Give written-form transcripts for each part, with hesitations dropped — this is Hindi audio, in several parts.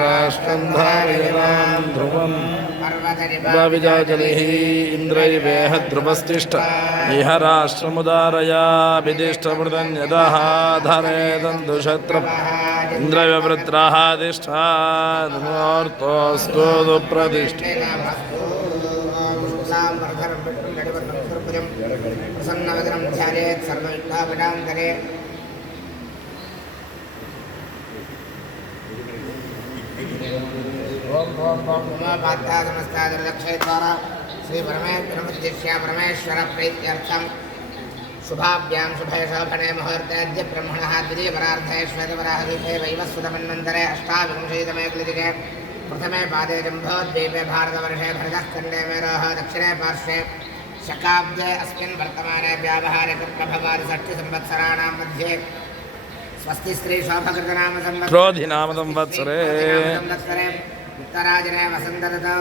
राष्ट्रं धारयतां ध्रुवं विजाजलिः इन्द्रैवेह ध्रुवस्तिष्ठ इह राष्ट्रमुदारयाभिदिष्टमृतन्यदः धरेदन्तुशत्रम् इन्द्रव्यवृत्राः तिष्ठार्तोऽस्तु दुप्रतिष्ठ प्रसन्नवदनं ध्यायेत् सर्वविघ्नोपशान्तये। समस्तादक्षयद्वारा श्री परमेश्वरमुद्दिश्य परमेश्वर प्रीत्यर्थं शुभाभ्यां शुभे शोभने मुहूर्तेऽद्य ब्रह्मणः द्वितीयपरार्धे श्वेतवराहदीपे वैवस्वतमन्वन्तरे अष्टाविंशतितमे क्लिदिके प्रथमे पादे जम्भोद्वीपे भारतवर्षे भरतः खण्डे मेरोः दक्षिणे पार्श्वे शकाब्दे अस्मिन् वर्तमाने व्यावहारिकप्रभवादि षष्टिसंवत्सराणां मध्ये स्वस्ति स्त्री शोभकृतनाम संवत्सरे उत्तराजने वसन्तऋतौ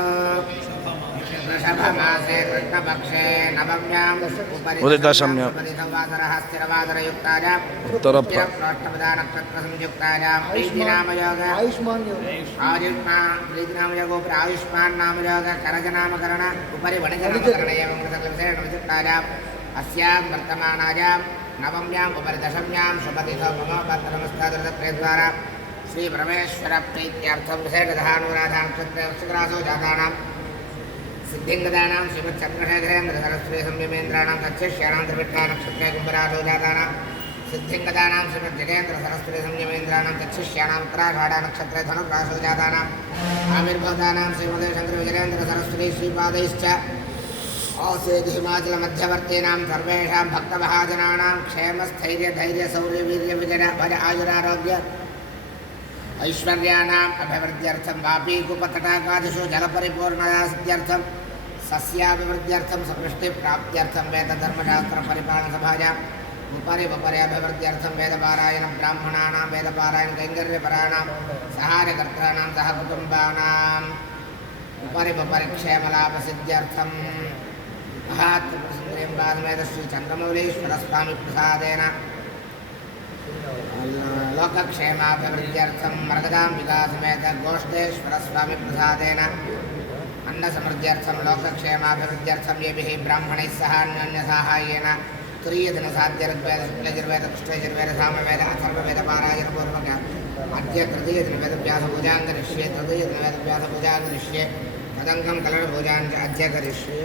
वृषभमासे कृष्णपक्षे नवम्याम् उदितशम्याम् वासरः स्थिरवासरयुक्तायाम् उत्तरप्रोष्ठपदानक्षत्रसंयुक्तायाम् प्रीतिनामयोग प्रीतिनामयोगोपरि आयुष्मान् नामयोग करजनामकरण उपरि वणिजनामकरण एवं कृतकृतेर्वियुक्तायाम् अस्यां वर्तमानायां नवम्याम् उपरि दशम्यां शुभतिथौ मम पत्रमस्तादृतप्रेद्वारा श्री परमेश्वर प्रीत्यर्थं विशेषधानुराधानक्षत्रे वृश्चिकराशौ जातानां सिद्धिङ्गदानां श्रीमच्चन्द्रशेखरेन्द्र सरस्वती संयमेन्द्राणां तच्छिष्याणां त्रिविक्रमनक्षत्रे कुम्भराशौ जातानां सिद्धिङ्गदानां श्रीमज्जगेन्द्र सरस्वती संयमेन्द्राणां तच्छिष्याणां उत्तराषाढनक्षत्रे धनुराशौ जातानाम् आविर्भूतानां श्रीमते शङ्करविजयेन्द्र सरस्वती श्रीपादैश्च आसेत् हिमाचलमध्यवर्तीनां सर्वेषां भक्तमहाजनानां क्षेमस्थैर्य धैर्य शौर्य वीर्य विजय भज आयुरारोग्य ऐश्वर्याणाम् अभिवृद्ध्यर्थं वापीकूपतटाकादिषु जलपरिपूर्णता सिद्ध्यर्थं सस्याभिवृद्ध्यर्थं समृष्टिप्राप्त्यर्थं वेदधर्मशास्त्रपरिपालनसभायाम् उपरि अभिवृद्ध्यर्थं वेदपारायण ब्राह्मणानां वेदपारायण कैङ्कर्यपराणां सहायकर्तानां सहकुटुम्बानाम् उपरि क्षेमलाभसिद्ध्यर्थं महात्रिपुरसुन्दरीं पादमेध श्रीचन्द्रमौलीश्वरस्वामी प्रसादेन लोकक्षेमाभिवृद्ध्यर्थं मरगदाम्बिका समेत गोष्ठेश्वरस्वामी प्रसादेन अन्नसमृद्ध्यर्थं लोकक्षेमाभिवृद्ध्यर्थं येभिः ब्राह्मणैः सह अन्योन्यसाहाय्येन तुरीयदिनसाध्यऋग्वेद शुक्लयजुर्वेद कृष्णयजुर्वेद सामवेद अथर्ववेदपारायणपूर्वक अद्य तृतीयदिनवेदव्यासपूजां करिष्ये तृतीयदिनवेदव्यासपूजां करिष्ये तदङ्गं कलरपूजां च अद्य करिष्ये।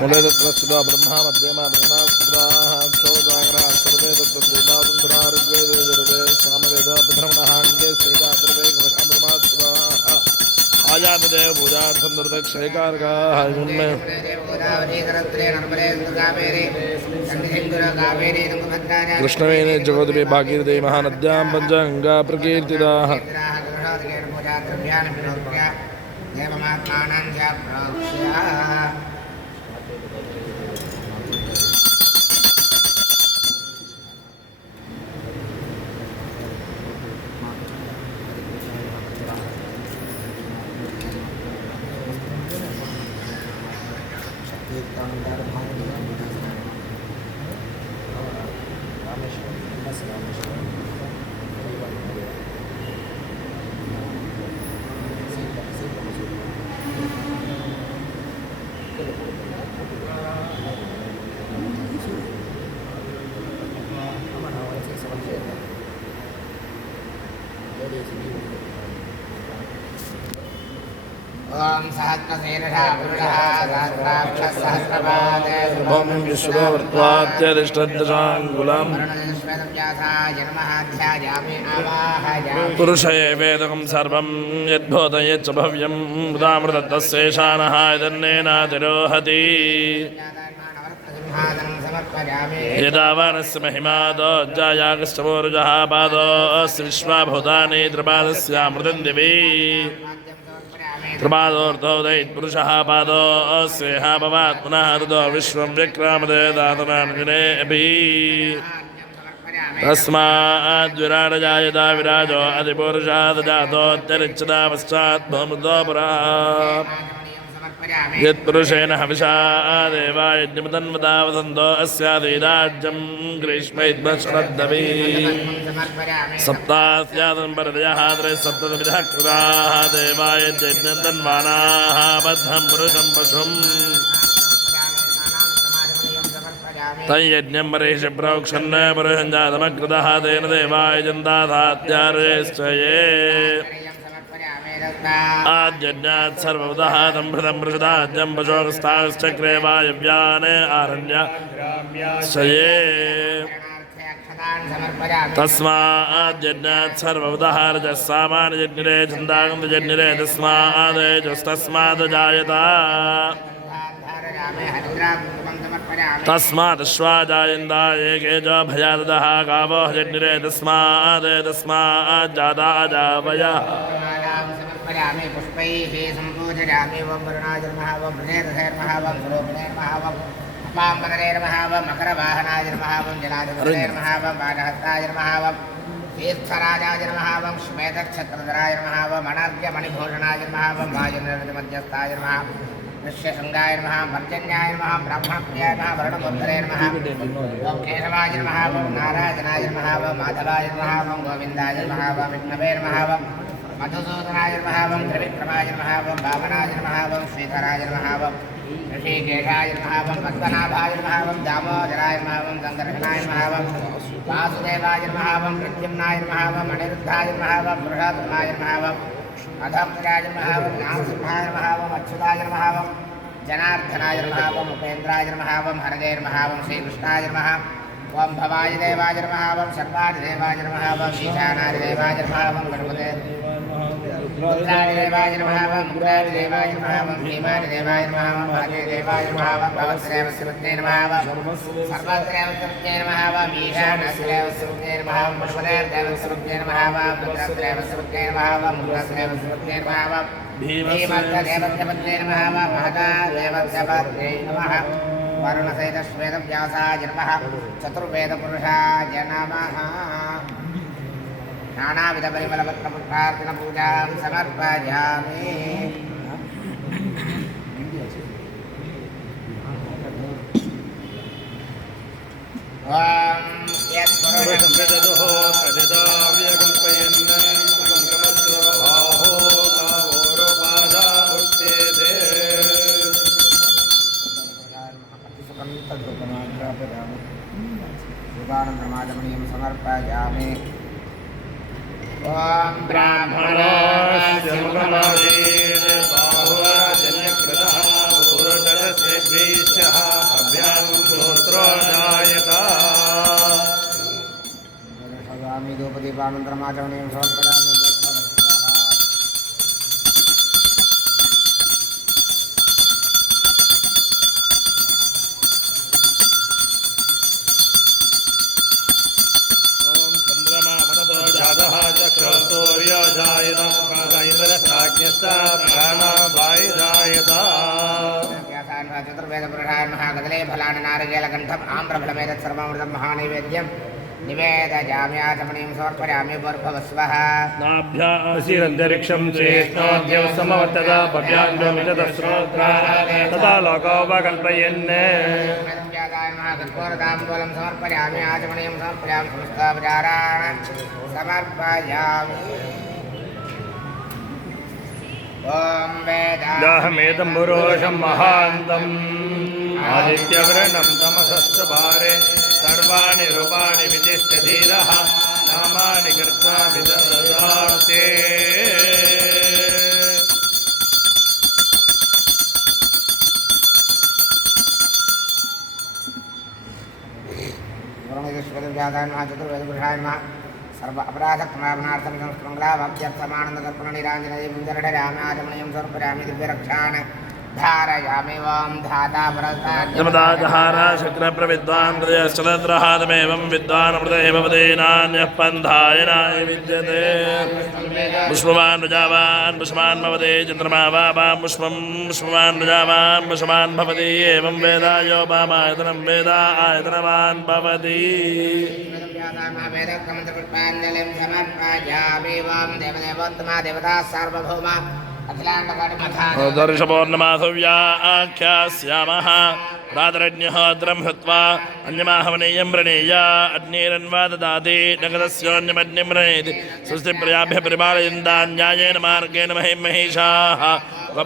मूले तत्र ब्रह्मा मध्यमा ब्रह्मास्त्राः क्षोदाग्राः सर्वे तत्तद्विमातुन्धरा ऋग्वेदे यजुर्वेदे सामवेद पितृमणः अङ्गे स्वेदाद्रवे कवशामृमास्त्राः आजातदेव पूजार्थं दुर्दक्षैकारकाः कृष्णवेणे जगोदरे भागीरथे महानद्यां पञ्चगङ्गा प्रकीर्तिताः देवमात्मानं च प्रोक्ष्य ओम सहस्रशीर्षः पुरुषः सहस्राक्षः सहस्रपादे शुभं विश्ववर्त्वात्यधिष्ठद्दशाङ्गुलम् पुरुष एवेदकं सर्वं यद्भूत यच्च भव्यं मृदामृतस्येषानः यदन्नेनातिरोहति यदावानस्य महिमादोज्जायागश्च पूर्वजः पादोऽस्य विश्वाभूतानि त्रिपादस्यामृतं दिवि प्रपादोर्धोदयित्पुरुषः पादो स्वेह भवात् पुनः ततो विश्वं विक्रामते दातनान्विनेभिः तस्माद्विराडजायता विराजो अधिपुरुषात् जातोऽत्यरिच्यता पश्चात् भवमृतो पुरः यत्पुरुषेण हविषा देवा यज्ञमतन्वता वसन्तो अस्यादिराज्यं ग्रीष्मैद्मशरद्दभिः सप्तास्यादं परदयः त्रयसप्तदमिधः कृताः देवा यज्ञतन्वानाः बद्धं पुरुषं पशुम् तयज्ञं परेश प्रोक्षन् पुरुषं जातमकृतः तेन देवा यजन्ताधात्यार्यश्च ये आद्यज्ञात् सर्वतः सम्भृतं पृषदाज्यं पशोस्ताश्चक्रे वायव्यान् आरण्याश्च ये तस्माद्यज्ञात् सर्वतः रजः सामान्यजज्ञिरे छन्दागन्तजज्ञिरे तस्मादेजस्तस्मात् जायता तस्मादश्वा जायन्ता एके च भयादः गावो जज्ञिरे तस्माज्जाताजावयः पुष्पैः सम्पूजयामि वं वरुणाजन्मः वं वृणेतधैर्मः वं स्वरूपिणैर्मः वं अपाम्बदरेर्मः वं मकरवाहनाजन्मः वं जलाधिपतिर्मः वं बाणहस्ताजन्मः वं तीर्थराजाजन्मः वं श्वेतक्षत्रधराजन्मः वं अनर्घ्यमणिभूषणाजन्मः वं वायुनिर्मध्यस्थाजन्मः ऋष्यशृङ्गाय नमः पर्जन्याय नमः ब्राह्मणप्रियाय नमः वर्णगोत्तरे नमः वं केशवाय नमः वं नारायणाय नमः वं माधवाय नमः वं गोविन्दाय नमः वं विष्णवे नमः वं मधुसूदनाय नमः वं त्रिविक्रमाय नमः वं वामनाय नमः वं श्रीधराय नमः वं ऋषिकेशाय नमः वं पद्मनाभाय नमः वं दामोदराय नमः वं सङ्कर्षणाय नमः वं वासुदेवाय नमः वं प्रद्युम्नाय नमः वं अनिरुद्धाय नमः वं पुरुषोत्तमाय नमः वं अधमराज नमः वं नामसिंहाय नमः वं अच्युताय नमः वं जनार्दनाय नमः वं उपेन्द्राय नमः वं हरये नमः वं श्रीकृष्णाय नमः वं भवाय देवाय नमः वं सर्वादिदेवाय नमः वं ईशानाय देवाय नमः वं गणपते रुद्राय देवाय नमः वं उग्राय देवाय नमः वं भीमाय देवाय नमः वं भागे देवाय नमः वं भवत्रेवस्वते नमः वं सर्वत्रेवस्वते नमः वं ईशानस्रेवस्वते नमः वं पुष्पदेवस्वते नमः वं रुद्रस्रेवस्वते नमः वं मुद्रस्रेवस्वते नमः वं भीमदेवस्वते नमः वं महादेवस्वते नमः वरुणसहितश्वेतव्यासाय नमः चतुर्वेदपुरुषाय नमः नानाविधपरिमलपत्रपुष्पार्चनपूजां समर्पयामि समर्पयामि ॐ ब्राह्मणोऽस्य मुखमासीत् बाहुराजन्यकृतः पुरुषरसेद्वेष्यः अभ्यां श्रोत्रो जायता स्वामी धूपदीपानन्तरमाचमनीयं समर्पयामि चतुर्वेदपुरुषाय महागदले फलानि नारिकेलकण्ठम् आम्रफलमेतत् सर्वामृतं महानैवेद्यं निवेदयामि आचमनीं समर्पयामि भूर्भुवस्वः नाभ्यासीरन्तरिक्षं श्रेष्ठोऽद्यौ समवर्तता भव्याङ्गमिततश्रोत्रा तथा लोकोपकल्पयन् कर्पूरताम्बूलं समर्पयामि आचमनीं समर्पयामि समस्तापचारान् समर्पयामि ॐ दाहमेदं पुरुषं महान्तम् आदित्यवर्णं तमसस्तभारे सर्वाणि रूपाणि विदिष्य धीरः नामानि कृत्वा विददाते चतुर्वेदपुरुषाय नमः सर्व अपराधक्षमापणार्थं संस्मङ्गलाभक्त्यर्थमानन्दकर्पणनिराञ्जनदेवं जरडरामाचमनीयं समर्पयामि दिव्यरक्षान् धारयामि वां धाता परस्तात् जमदाजहारा शुक्रप्रविद्वान् हृदयश्चलद्रहादमेवं विद्वान् हृदये भवते नान्यः पन्थायनाय विद्यते पुष्पवान् रुजावान् पुष्पान् भवते चन्द्रमा वां पुष्पं पुष्पवान् रुजावान् पुष्पान् भवति एवं वेदा यो वामायतनं वेदा आयतनवान् भवति वेदक्रमपुष्पाञ्जलिं समर्पयामि वां देवदेवोत्तमा देवता सार्वभौमा दर्शपौर्णमासव्या आख्यास्यामः प्रातरज्ञहोत्रं हृत्वा अन्यमाहवनीयं प्रणीय अग्निरन्वा ददाति नगदस्योऽन्यमग्निं प्रणेति स्वस्तिप्रियाभ्यः परिपालयन्तान्यायेन मार्गेण महिषाः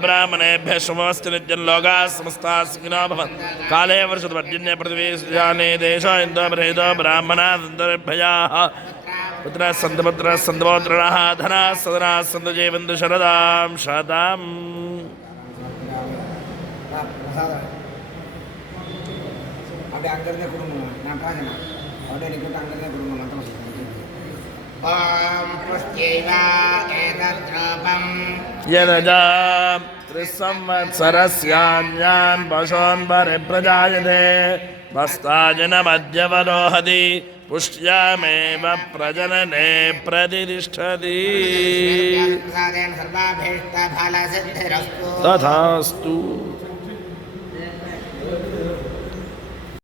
ब्राह्मणेभ्यः शुभमस्तु नित्यं लोकाः समस्ताः सुखिनो भवन्तु काले वर्षतुपर्जन्ये पृथिवी सुजाने देशो इन्दो बृहदो ब्राह्मणाः सन्तर्भयाः पुत्रः सन्तु पुत्रः सन्तु पौत्राः धनाः सदनाः सन्तु जीवन्तु शरदां शताम् यदजा त्रिसंवत्सरस्यान्यान् पशून् परिप्रजायते मस्ताजनमद्यवरोहति पुष्ट्यामेव प्रजनने प्रतिष्ठति तथास्तु।